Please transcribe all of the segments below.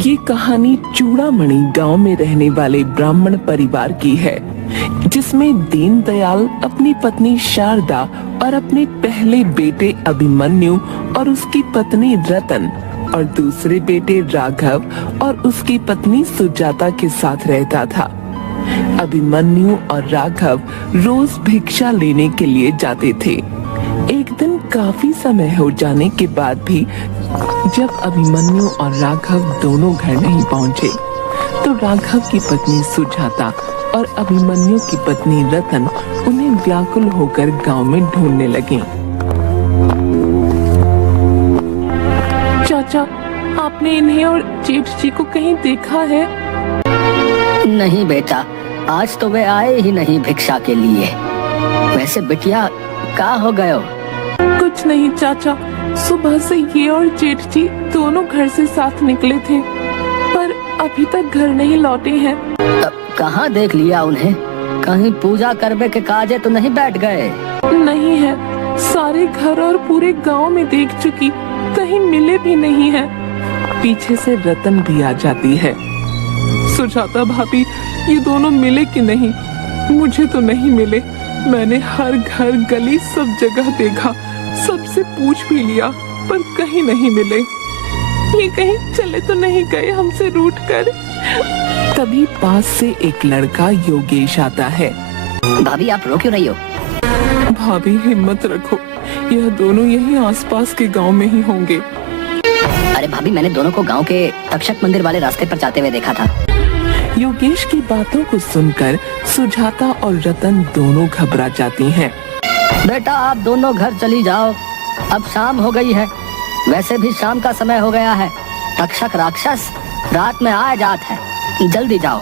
ये कहानी चूड़ामणि गांव में रहने वाले ब्राह्मण परिवार की है, जिसमें दीनदयाल अपनी पत्नी शारदा और अपने पहले बेटे अभिमन्यु और उसकी पत्नी रतन और दूसरे बेटे राघव और उसकी पत्नी सुजाता के साथ रहता था। अभिमन्यु और राघव रोज भिक्षा लेने के लिए जाते थे। एक दिन काफी समय हो जाने के बाद भी जब अभिमन्यु और राघव दोनों घर नहीं पहुँचे, तो राघव की पत्नी सुजाता और अभिमन्यु की पत्नी रतन उन्हें व्याकुल होकर गांव में ढूंढने लगी। चाचा, आपने इन्हें और जेठ जी को कहीं देखा है? नहीं बेटा, आज तो वे आए ही नहीं भिक्षा के लिए। वैसे बिटिया, क्या हो गए हो? कुछ नहीं चाचा, सुबह से ये और जेठ जी दोनों घर से साथ निकले थे, पर अभी तक घर नहीं लौटे हैं। कहाँ देख लिया उन्हें? कहीं पूजा करने के काजे तो नहीं बैठ गए? नहीं है, सारे घर और पूरे गांव में देख चुकी, कहीं मिले भी नहीं है। पीछे से रतन भी आ जाती है। सुजाता भाभी, ये दोनों मिले कि नहीं? मुझे तो नहीं मिले। मैंने हर घर गली सब जगह देखा, सबसे पूछ भी लिया, पर कहीं नहीं मिले। ये कहीं चले तो नहीं गए हमसे रूठ कर? तभी पास से एक लड़का योगेश आता है। भाभी, आप रो क्यों रही हो? भाभी, हिम्मत रखो, यह दोनों यही आसपास के गांव में ही होंगे। अरे भाभी, मैंने दोनों को गांव के तक्षक मंदिर वाले रास्ते पर जाते हुए देखा था। योगेश की बातों को सुनकर सुजाता और रतन दोनों घबरा जाती हैं। बेटा, आप दोनों घर चली जाओ, अब शाम हो गई है। वैसे भी शाम का समय हो गया है। तक्षक राक्षस रात में आ जात है, जल्दी जाओ।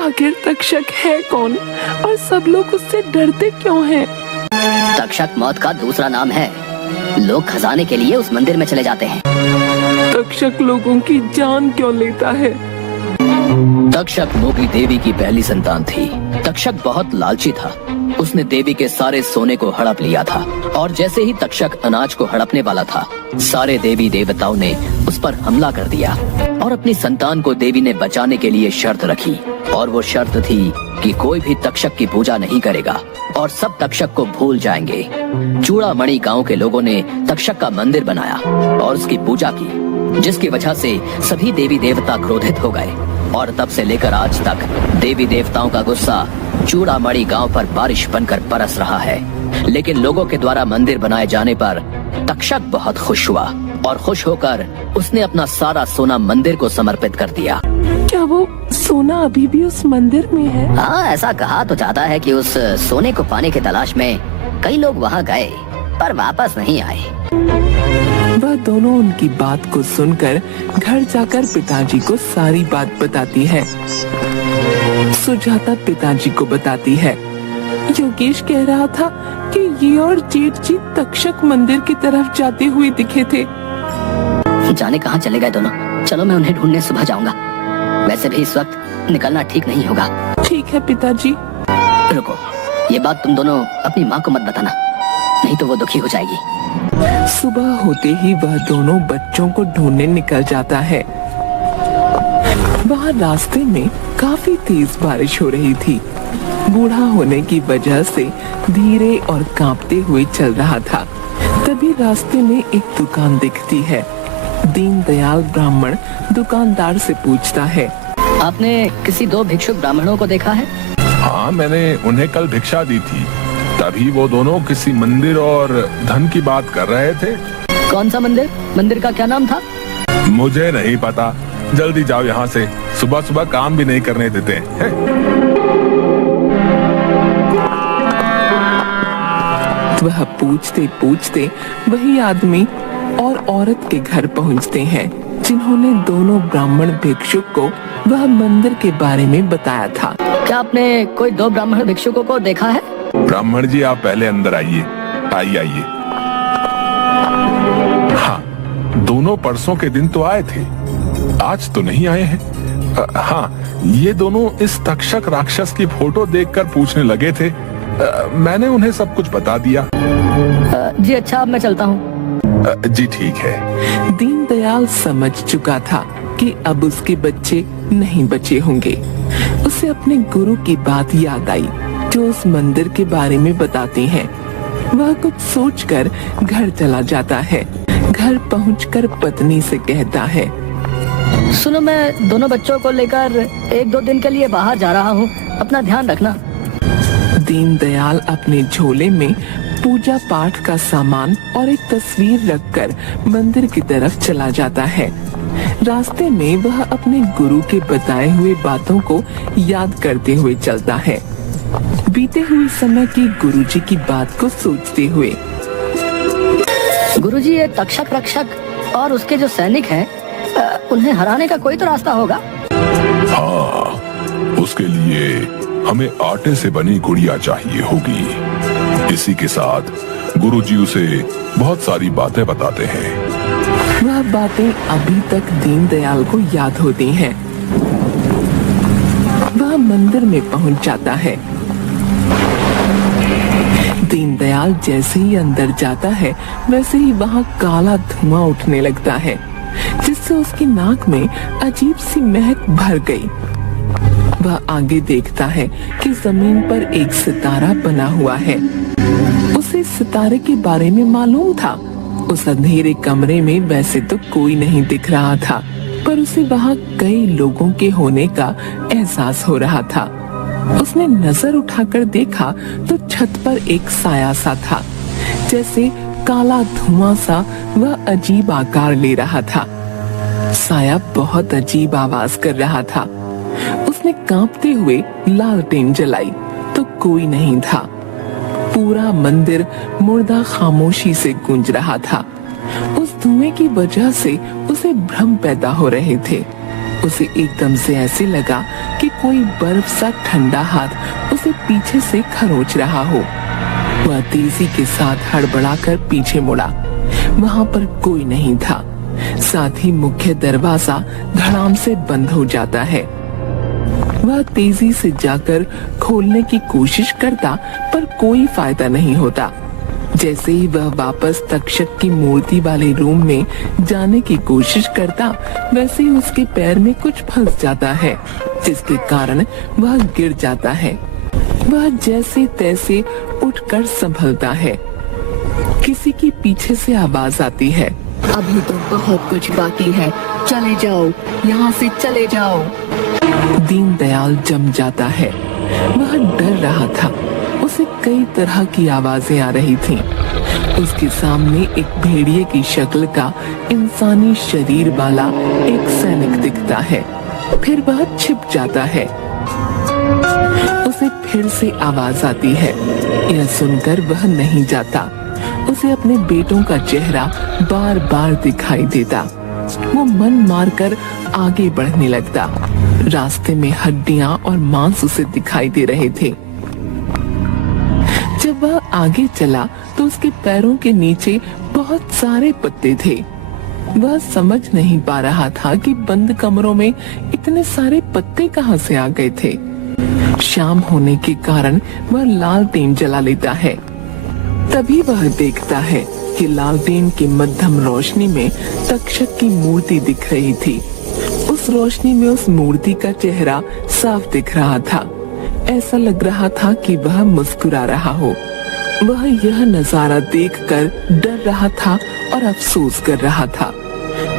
आखिर तक्षक है कौन और सब लोग उससे डरते क्यों हैं? तक्षक मौत का दूसरा नाम है। लोग खजाने के लिए उस मंदिर में चले जाते हैं। तक्षक लोगों की जान क्यों लेता है? तक्षक मोगी देवी की पहली संतान थी। तक्षक बहुत लालची था। उसने देवी के सारे सोने को हड़प लिया था और जैसे ही तक्षक अनाज को हड़पने वाला था, सारे देवी देवताओं ने उस पर हमला कर दिया और अपनी संतान को देवी ने बचाने के लिए शर्त रखी। और वो शर्त थी कि कोई भी तक्षक की पूजा नहीं करेगा और सब तक्षक को भूल जाएंगे। चूड़ामणि गांव के लोगों ने तक्षक का मंदिर बनाया और उसकी पूजा की, जिसकी वजह से सभी देवी देवता क्रोधित हो गए और तब से लेकर आज तक देवी देवताओं का गुस्सा चूड़ामणि गांव पर बारिश बनकर बरस रहा है। लेकिन लोगों के द्वारा मंदिर बनाए जाने पर तक्षक बहुत खुश हुआ और खुश होकर उसने अपना सारा सोना मंदिर को समर्पित कर दिया। क्या वो सोना अभी भी उस मंदिर में है? हाँ, ऐसा कहा तो जाता है कि उस सोने को पाने की तलाश में कई लोग वहाँ गए, पर वापस नहीं आए। वह दोनों उनकी बात को सुनकर घर जाकर पिताजी को सारी बात बताती है। सुजाता पिताजी को बताती है, योगेश कह रहा था कि ये और जेठ जी तक्षक मंदिर की तरफ जाते हुए दिखे थे। जाने कहाँ चले गए दोनों? चलो, मैं उन्हें ढूंढने सुबह जाऊंगा। वैसे भी इस वक्त निकलना ठीक नहीं होगा। ठीक है पिताजी। रुको, ये बात तुम दोनों अपनी माँ को मत बताना, नहीं तो वो दुखी हो जाएगी। सुबह होते ही वह दोनों बच्चों को ढूंढने निकल जाता है। वहाँ रास्ते में काफी तेज बारिश हो रही थी। बूढ़ा होने की वजह से धीरे और कांपते हुए चल रहा था। तभी रास्ते में एक दुकान दिखती है। दीनदयाल ब्राह्मण दुकानदार से पूछता है, आपने किसी दो भिक्षुक ब्राह्मणों को देखा है? हाँ, मैंने उन्हें कल भिक्षा दी थी। तभी वो दोनों किसी मंदिर और धन की बात कर रहे थे। कौन सा मंदिर? मंदिर का क्या नाम था? मुझे नहीं पता। जल्दी जाओ यहाँ से, सुबह सुबह काम भी नहीं करने देते हैं। वह पूछते पूछते वही आदमी और औरत के घर पहुँचते हैं, जिन्होंने दोनों ब्राह्मण भिक्षुक को वह मंदिर के बारे में बताया था। क्या आपने कोई दो ब्राह्मण भिक्षुकों को देखा है? ब्राह्मण जी, आप पहले अंदर आइए। आइए। हाँ, दोनों परसों के दिन तो आए थे, आज तो नहीं आए हैं। हाँ, ये दोनों इस तक्षक राक्षस की फोटो देखकर पूछने लगे थे। मैंने उन्हें सब कुछ बता दिया। जी अच्छा, अब मैं चलता हूँ। जी ठीक है। दीनदयाल समझ चुका था कि अब उसके बच्चे नहीं बचे होंगे। उसे अपने गुरु की बात याद आई जो उस मंदिर के बारे में बताते हैं। वह कुछ सोचकर घर चला जाता है। घर पहुंचकर पत्नी से कहता है, सुनो, मैं दोनों बच्चों को लेकर 1-2 दिन के लिए बाहर जा रहा हूँ, अपना ध्यान रखना। दीनदयाल अपने झोले में पूजा पाठ का सामान और एक तस्वीर रखकर मंदिर की तरफ चला जाता है। रास्ते में वह अपने गुरु के बताए हुए बातों को याद करते हुए चलता है, बीते हुए समय की गुरुजी की बात को सोचते हुए। गुरुजी, ये तक्षक रक्षक और उसके जो सैनिक हैं, उन्हें हराने का कोई तो रास्ता होगा। हाँ, उसके लिए हमें आटे से बनी गुड़िया चाहिए होगी। इसी के साथ गुरुजी उसे बहुत सारी बातें बताते हैं। वह बातें अभी तक दीनदयाल को याद होती हैं। वह मंदिर में पहुंच जाता है। दीनदयाल जैसे ही अंदर जाता है वैसे ही वहाँ काला धुआं उठने लगता है, जिससे उसकी नाक में अजीब सी महक भर गई। वह आगे देखता है कि जमीन पर एक सितारा बना हुआ है। उसे सितारे के बारे में मालूम था। उस अंधेरे कमरे में वैसे तो कोई नहीं दिख रहा था, पर उसे वहाँ कई लोगों के होने का एहसास हो रहा था। उसने नजर उठाकर देखा तो छत पर एक साया सा था, जैसे काला धुआं सा वह अजीब आकार ले रहा था। साया बहुत अजीब आवाज कर रहा था। उसने कांपते हुए लालटेन जलाई तो कोई नहीं था। पूरा मंदिर मुर्दा खामोशी से गूंज रहा था। उस धुएं की वजह से उसे भ्रम पैदा हो रहे थे। उसे एकदम से ऐसे लगा कि कोई बर्फ सा ठंडा हाथ उसे पीछे से खरोच रहा हो। वह तेजी के साथ हड़बड़ाकर पीछे मुड़ा। वहाँ पर कोई नहीं था। साथ ही मुख्य दरवाजा धड़ाम से बंद हो जाता है। वह तेजी से जाकर खोलने की कोशिश करता, पर कोई फायदा नहीं होता। जैसे ही वह वापस तक्षक की मूर्ति वाले रूम में जाने की कोशिश करता, वैसे ही उसके पैर में कुछ फंस जाता है, जिसके कारण वह गिर जाता है। वह जैसे तैसे उठकर संभलता है। किसी की पीछे से आवाज आती है, अभी तो बहुत कुछ बाकी है, चले जाओ, यहाँ से चले जाओ। दीनदयाल जम जाता है। वह डर रहा था। उसे कई तरह की आवाजें आ रही थीं। उसके सामने एक भेड़िए की शक्ल का इंसानी शरीर वाला एक सैनिक दिखता है। फिर वह छिप जाता है। उसे फिर से आवाज आती है। यह सुनकर वह नहीं जाता। उसे अपने बेटों का चेहरा बार बार दिखाई देता। वो मन मारकर आगे बढ़ने लगता। रास्ते में हड्डियां और मांस उसे दिखाई दे रहे थे। जब वह आगे चला तो उसके पैरों के नीचे बहुत सारे पत्ते थे। वह समझ नहीं पा रहा था कि बंद कमरों में इतने सारे पत्ते कहां से आ गए थे। शाम होने के कारण वह लालटेन जला लेता है। तभी वह देखता है कि लालटेन की मध्यम रोशनी में तक्षक की मूर्ति दिख रही थी। उस रोशनी में उस मूर्ति का चेहरा साफ दिख रहा था। ऐसा लग रहा था कि वह मुस्कुरा रहा हो। वह यह नजारा देखकर डर रहा था और अफसोस कर रहा था।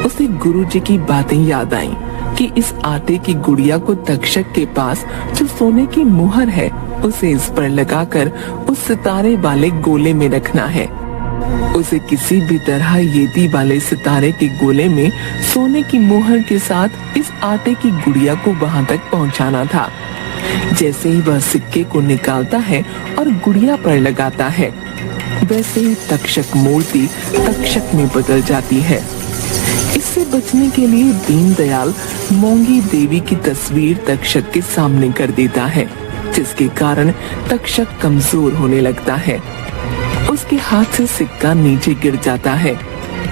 उसे गुरुजी की बातें याद आईं कि इस आटे की गुड़िया को तक्षक के पास जो सोने की मुहर है, उसे इस पर लगाकर उस सितारे वाले गोले में रखना है। उसे किसी भी तरह येती वाले सितारे के गोले में सोने की मुहर के साथ इस आटे की गुड़िया को वहां तक पहुंचाना था। जैसे ही वह सिक्के को निकालता है और गुड़िया पर लगाता है, वैसे ही तक्षक मूर्ति तक्षक में बदल जाती है। इससे बचने के लिए दीनदयाल मोंगी देवी की तस्वीर तक्षक के सामने कर देता है, जिसके कारण तक्षक कमजोर होने लगता है। उसके हाथ से सिक्का नीचे गिर जाता है।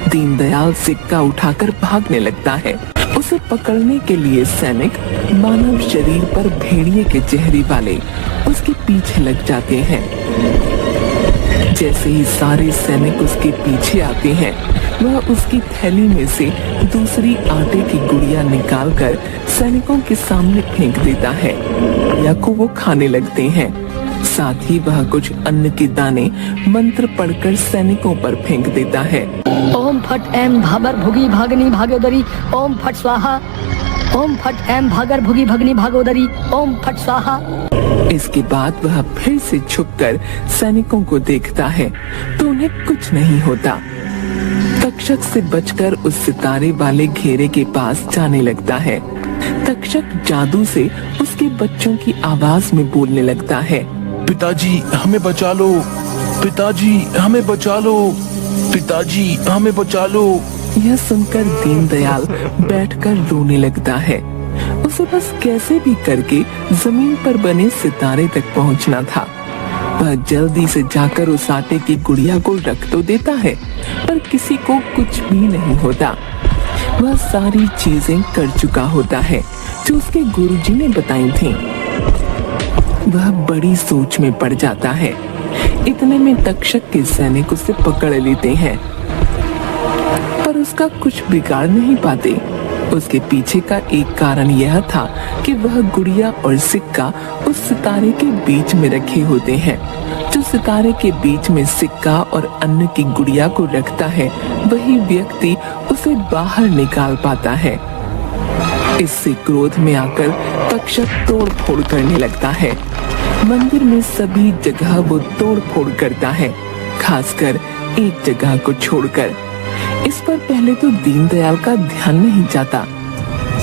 दीनदयाल सिक्का उठाकर भागने लगता है। उसे पकड़ने के लिए सैनिक मानव शरीर पर भेड़िए के चेहरे वाले उसके पीछे लग जाते हैं। जैसे ही सारे सैनिक उसके पीछे आते हैं, वह उसकी थैली में से दूसरी आटे की गुड़िया निकालकर सैनिकों के सामने फेंक देता है। या को वो खाने लगते हैं। साथ ही वह कुछ अन्न के दाने मंत्र पढ़कर सैनिकों पर फेंक देता है। ओम फट एम भाबर भुगी भागनी भागोदरी ओम फट स्वाहा। ओम फट एम भागर भुगी भगनी भागोदरी ओम फट स्वाहा। इसके बाद वह फिर से छुपकर सैनिकों को देखता है तो उन्हें कुछ नहीं होता। तक्षक से बचकर उस सितारे वाले घेरे के पास जाने लगता है। तक्षक जादू से उसके बच्चों की आवाज में बोलने लगता है। पिताजी हमें बचा लो, पिताजी हमें बचा लो, पिताजी हमें बचा लो। यह सुनकर दीनदयाल बैठकर रोने लगता है। उसे बस कैसे भी करके जमीन पर बने सितारे तक पहुंचना था। वह जल्दी से जाकर उस आटे की गुड़िया को रख तो देता है, पर किसी को कुछ भी नहीं होता। वह सारी चीजें कर चुका होता है जो उसके गुरुजी ने बताई थीं। वह बड़ी सोच में पड़ जाता है। इतने में तक्षक के सैनिक उसे पकड़ लेते हैं, पर उसका कुछ बिगाड़ नहीं पाते। उसके पीछे का एक कारण यह था कि वह गुड़िया और सिक्का उस सितारे के बीच में रखे होते हैं। जो सितारे के बीच में सिक्का और अन्न की गुड़िया को रखता है, वही व्यक्ति उसे बाहर निकाल पाता है। इससे क्रोध में आकर तक्षक तोड़ फोड़ करने लगता है। मंदिर में सभी जगह वो तोड़ फोड़ करता है, खासकर एक जगह को छोड़कर। इस पर पहले तो दीनदयाल का ध्यान नहीं जाता,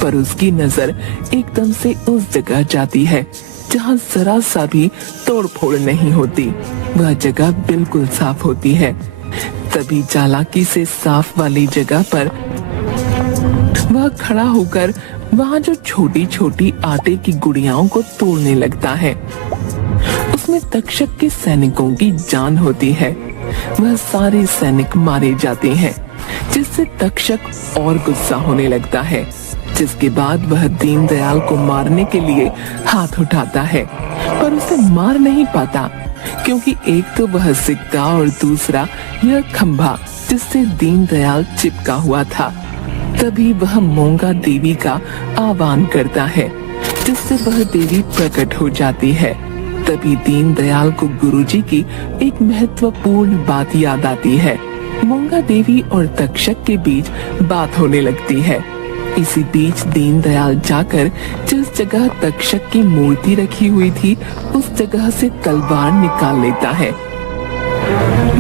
पर उसकी नजर एकदम से उस जगह जाती है जहाँ जरा सा भी तोड़ फोड़ नहीं होती। वह जगह बिल्कुल साफ होती है। तभी चालाकी से साफ वाली जगह पर वह खड़ा होकर वहाँ जो छोटी छोटी आटे की गुड़ियाओं को तोड़ने लगता है। उसमें तक्षक के सैनिकों की जान होती है। वह सारे सैनिक मारे जाते हैं, जिससे तक्षक और गुस्सा होने लगता है। जिसके बाद वह दीनदयाल को मारने के लिए हाथ उठाता है, पर उसे मार नहीं पाता, क्योंकि एक तो वह सिक्का और दूसरा यह खंभा जिससे दीनदयाल चिपका हुआ था। तभी वह मोंगा देवी का आह्वान करता है, जिससे वह देवी प्रकट हो जाती है। तभी दीनदयाल को गुरुजी की एक महत्वपूर्ण बात याद आती है। मोंगा देवी और तक्षक के बीच बात होने लगती है। इसी बीच दीनदयाल जाकर जिस जगह तक्षक की मूर्ति रखी हुई थी, उस जगह से तलवार निकाल लेता है।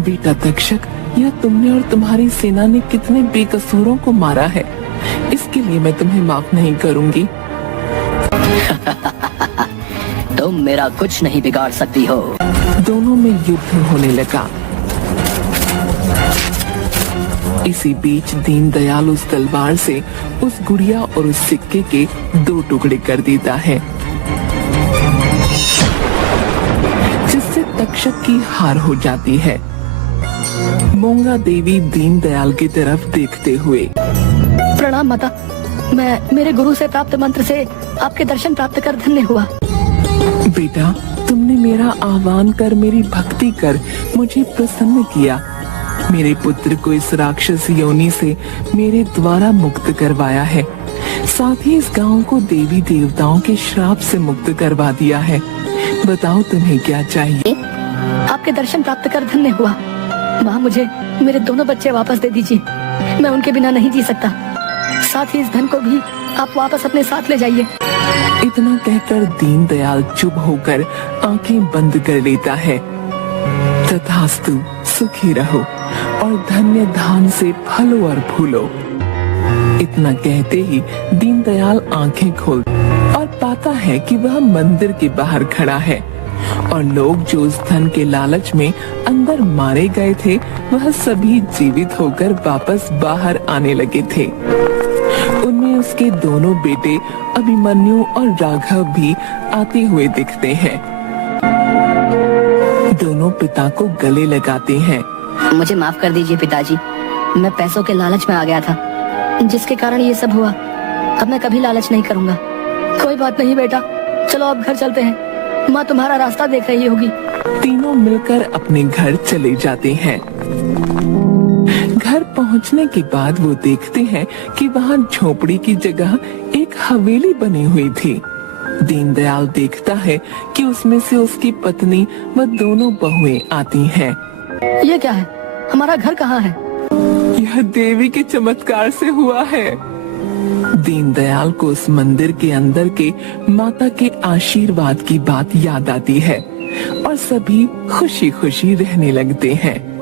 बेटा तक्षक, यह तुमने और तुम्हारी सेना ने कितने बेकसूरों को मारा है, इसके लिए मैं तुम्हें माफ नहीं करूंगी। तुम मेरा कुछ नहीं बिगाड़ सकती हो। दोनों में युद्ध होने लगा। इसी बीच दीनदयाल उस तलवार से उस गुड़िया और उस सिक्के के 2 टुकड़े कर देता है, जिससे तक्षक की हार हो जाती है। मोंगा देवी दीनदयाल की तरफ देखते हुए, प्रणाम माता, मैं मेरे गुरु से प्राप्त मंत्र से आपके दर्शन प्राप्त कर धन्य हुआ। बेटा, तुमने मेरा आह्वान कर मेरी भक्ति कर मुझे प्रसन्न किया। मेरे पुत्र को इस राक्षस योनि से मेरे द्वारा मुक्त करवाया है। साथ ही इस गांव को देवी देवताओं के श्राप से मुक्त करवा दिया है। बताओ तुम्हें क्या चाहिए? आपके दर्शन प्राप्त कर धन्य हुआ। माँ, मुझे मेरे दोनों बच्चे वापस दे दीजिए, मैं उनके बिना नहीं जी सकता। साथ ही इस धन को भी आप वापस अपने साथ ले जाइए। इतना कहकर दीनदयाल चुप होकर आंखें बंद कर लेता है। तथास्तु, सुखी रहो और धन्य धान से फलो और फूलो। इतना कहते ही दीनदयाल आंखें खोल और पाता है कि वह मंदिर के बाहर खड़ा है और लोग जो उस धन के लालच में अंदर मारे गए थे, वह सभी जीवित होकर वापस बाहर आने लगे थे। उनमें उसके दोनों बेटे अभिमन्यु और राघव भी आते हुए दिखते हैं। दोनों पिता को गले लगाते हैं। मुझे माफ कर दीजिए पिताजी, मैं पैसों के लालच में आ गया था, जिसके कारण ये सब हुआ। अब मैं कभी लालच नहीं करूंगा। कोई बात नहीं बेटा, चलो अब घर चलते हैं, माँ तुम्हारा रास्ता देख रही होगी। तीनों मिलकर अपने घर चले जाते हैं। घर घर पहुंचने के बाद वो देखते हैं कि वहाँ झोपड़ी की जगह एक हवेली बनी हुई थी। दीनदयाल देखता है कि उसमें से उसकी पत्नी व दोनों बहुएं आती हैं। ये क्या है? हमारा घर कहाँ है? यह देवी के चमत्कार से हुआ है। दीनदयाल को उस मंदिर के अंदर के माता के आशीर्वाद की बात याद आती है और सभी खुशी खुशी रहने लगते हैं।